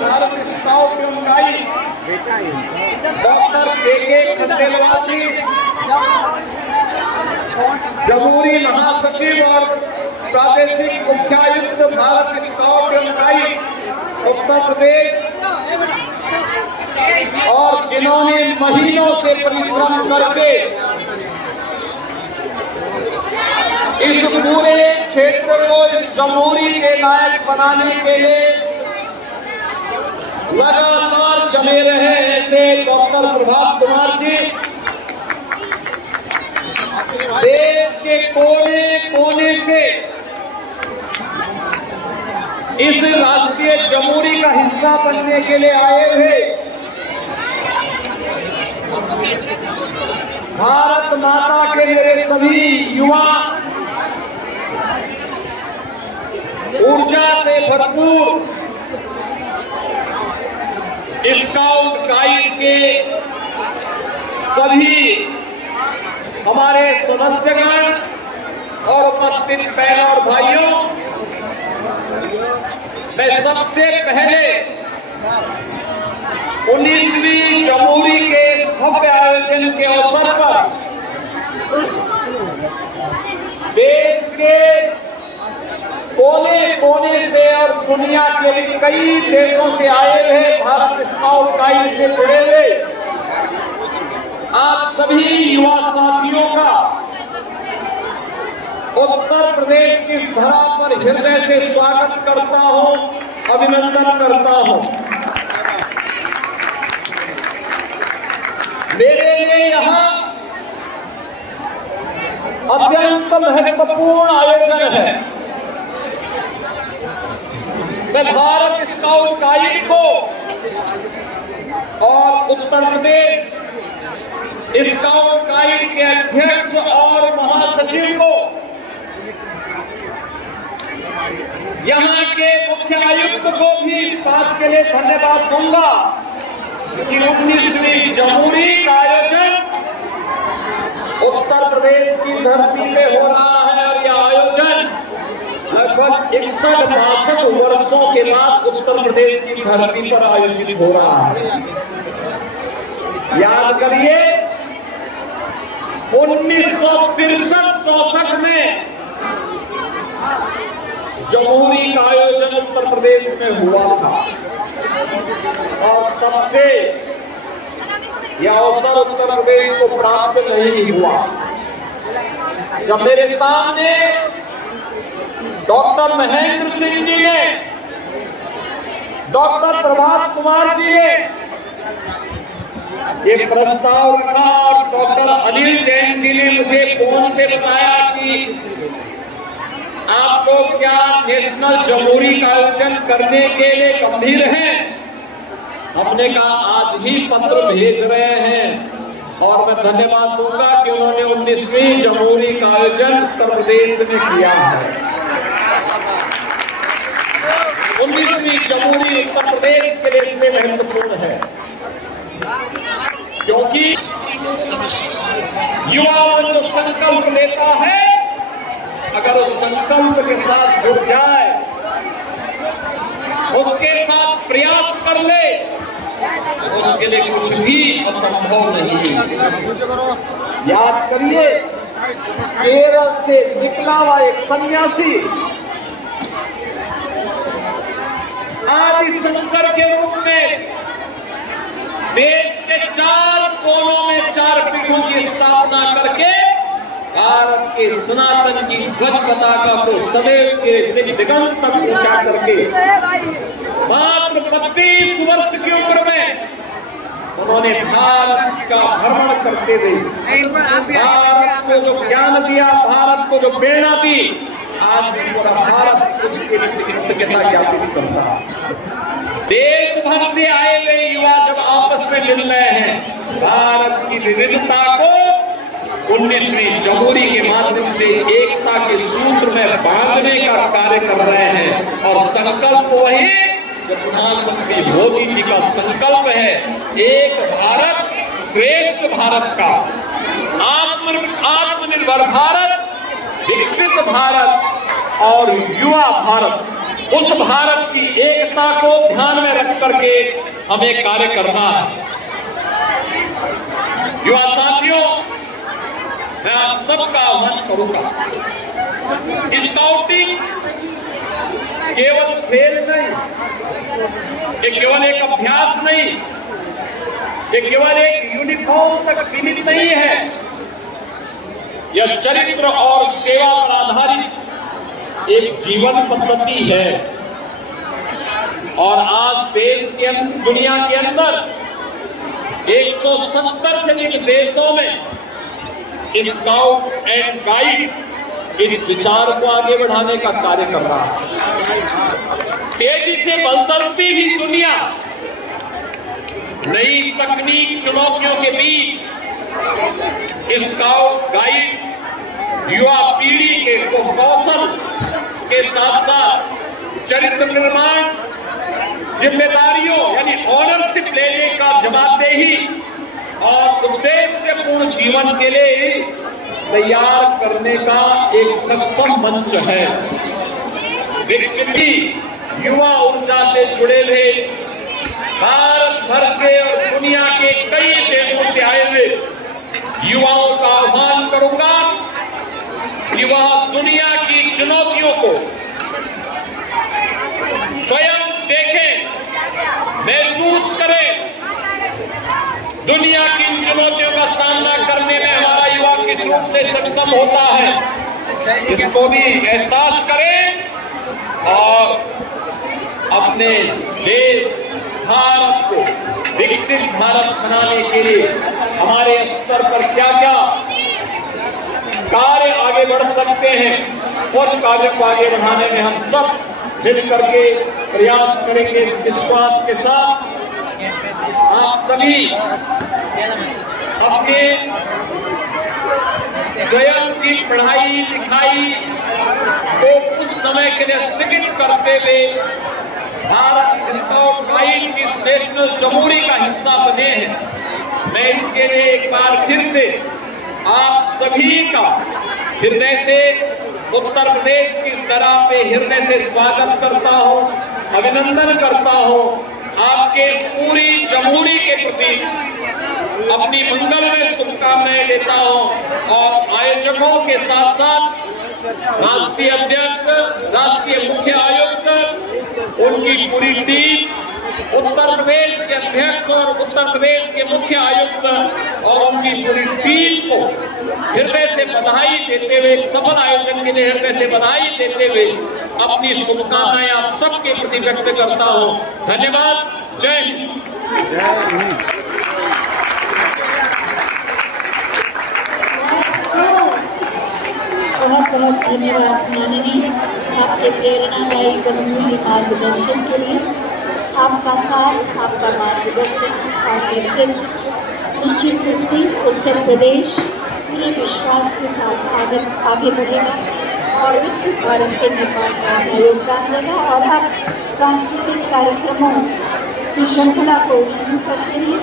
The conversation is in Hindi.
भारत स्काउट एवं गाइड डॉक्टर के खंडेलवाल जी, जमहूरी महासचिव और प्रादेशिक मुख्यायुक्त भारत स्काउट एवं गाइड उत्तर प्रदेश, और जिन्होंने महीनों से परिश्रम करके इस पूरे क्षेत्र को जमहूरी के लायक बनाने के लिए लगातार चले रहे, ऐसे डॉक्टर प्रभात कुमार जी देश के कोने कोने से इस राष्ट्रीय जमहूरी का हिस्सा बनने के लिए आए हुए भारत माता के मेरे सभी युवा, ऊर्जा से भरपूर स्काउट गाइड के सभी हमारे सदस्यगण और उपस्थित बहनों और भाइयों, मैं सबसे पहले 19वीं जमहूरी के भव्य आयोजन के अवसर पर देश के कोने कोने से और दुनिया के कई देशों से आए हुए भारत स्काउट गाइड से जुड़े हुए आप सभी युवा साथियों का उत्तर प्रदेश की धरा पर हृदय से स्वागत करता हूं, अभिनंदन करता हूं। मेरे लिए यहाँ अत्यंत महत्वपूर्ण आयोजन है। मैं भारत स्काउट गाइड को और उत्तर प्रदेश स्काउट गाइड के अध्यक्ष और महासचिव को, यहाँ के मुख्य आयुक्त को भी इस बात के लिए धन्यवाद दूंगा कि 19वीं जमहूरी का आयोजन उत्तर प्रदेश की धरती पे हो रहा है और यह आयोजन लगभग 61-62 वर्षों के बाद उत्तर प्रदेश की धरती पर आयोजित हो रहा है। याद करिए 1963-64 में जमहूरी का आयोजन उत्तर प्रदेश में हुआ था और तब से यह अवसर उत्तर प्रदेश को प्राप्त नहीं हुआ। जब मेरे सामने डॉक्टर महेंद्र सिंह जी ने, डॉक्टर प्रभात कुमार जी ने ये प्रस्ताव रखा और डॉक्टर अनिल जैन जी ने मुझे फोन से बताया कि आपको क्या नेशनल जमहूरी का आयोजन करने के लिए गंभीर हैं? हमने कहा आज ही पत्र भेज रहे हैं और मैं धन्यवाद दूंगा कि उन्होंने 19वीं जमहूरी का आयोजन उत्तर प्रदेश में किया है। 19वीं जमहूरी उत्तर प्रदेश के लिए इतने महत्वपूर्ण है क्योंकि युवा जो संकल्प लेता है, अगर उस संकल्प के साथ जुड़ जाए, उसके साथ प्रयास कर ले, तो उसके लिए कुछ भी असंभव नहीं। याद करिए केरल से निकला हुआ एक सन्यासी आदि शंकर के रूप में देश के 4 कोनों में 4 पीठों की स्थापना करके भारत के सनातन की ध्वज पताका को सदैव के दिगंत तक ऊंचा करके मात्र 32 वर्ष की उम्र में उन्होंने भारत का भ्रमण करते हुए भारत को जो ज्ञान दिया, भारत को जो प्रेरणा दी, आज पूरा भारत उसके कृतज्ञता ज्ञापित करता है। देश भर से आए हुए युवा जब आपस में मिल रहे हैं, भारत की विविधता को 19वीं जमहूरी के माध्यम से एकता के सूत्र में बांधने का कार्य कर रहे हैं और संकल्प वही जो प्रधानमंत्री मोदी जी का संकल्प है, एक भारत श्रेष्ठ भारत का, आत्मनिर्भर भारत, विकसित भारत और युवा भारत, उस भारत की एकता को ध्यान में रखते करके हमें कार्य करना है। युवा साथियों, मैं आप सबका आह्वान करूंगा, स्काउटिंग केवल खेल नहीं, ये केवल एक अभ्यास नहीं, ये केवल एक यूनिफॉर्म तक सीमित नहीं है। यह चरित्र और सेवा पर आधारित एक जीवन पद्धति है। और आज देश के दुनिया के अंदर 170 से अधिक देशों में स्काउट एंड गाइड इस विचार को आगे बढ़ाने का कार्य कर रहा है। तेजी से बदलती हुई दुनिया, नई तकनीक चुनौतियों के बीच स्काउट गाइड युवा पीढ़ी के कौशल के साथ साथ चरित्र निर्माण, जिम्मेदारियों यानी ऑनरशिप लेने का जवाबदेही और उद्देश्यपूर्ण जीवन के लिए तैयार करने का एक सक्षम मंच है। विकसित युवा ऊर्जा से जुड़े हुए भारत भर से और दुनिया के कई देशों से आए हुए युवाओं का आह्वान करूंगा कि वह दुनिया की चुनौतियों को स्वयं देखें, महसूस करें। दुनिया की इन चुनौतियों का सामना करने में हमारा युवा किस रूप से सक्षम होता है, इसको भी एहसास करें और अपने देश भारत को विकसित भारत बनाने के लिए हमारे स्तर पर क्या क्या कार्य आगे बढ़ सकते हैं, उस कार्य को आगे बढ़ाने में हम सब मिल करके प्रयास करेंगे। इस विश्वास के साथ आप सभी अपने स्वयं की पढ़ाई लिखाई को कुछ समय के लिए स्थगित करते हुए भारत स्काउट गाइड की श्रेष्ठ जमूरी का हिस्सा बने हैं। मैं इसके लिए एक बार फिर से आप सभी का हृदय से उत्तर प्रदेश की तरह पे हृदय से स्वागत करता हूं, अभिनंदन करता हूं। आपके इस पूरी जमहूरी के प्रति अपनी मंगलमय शुभकामनाएं देता हूं और आयोजकों के साथ साथ राष्ट्रीय अध्यक्ष, राष्ट्रीय मुख्य आयुक्त, उनकी पूरी टीम, उत्तर प्रदेश के अध्यक्ष और उत्तर प्रदेश के मुख्य आयुक्त और उनकी पूरी टीम को हृदय से बधाई देते हुए, सफल आयोजन के लिए हृदय से बधाई देते हुए अपनी शुभकामनाएं आप सबके प्रति व्यक्त करता हूं। धन्यवाद। जय हिंद। बहुत बहुत धन्यवाद माननीय, आपके प्रेरणादायी बहुमूल्य मार्गदर्शन के लिए। आपका साथ, आपका मार्गदर्शन और नेतृत्व निश्चित रूप से उत्तर प्रदेश पूरे विश्वास के साथ आगे बढ़ेगा और विकसित भारत के निर्माण में अपना योगदान देगा। और अब सांस्कृतिक कार्यक्रमों की श्रृंखला को शुरू करते हैं।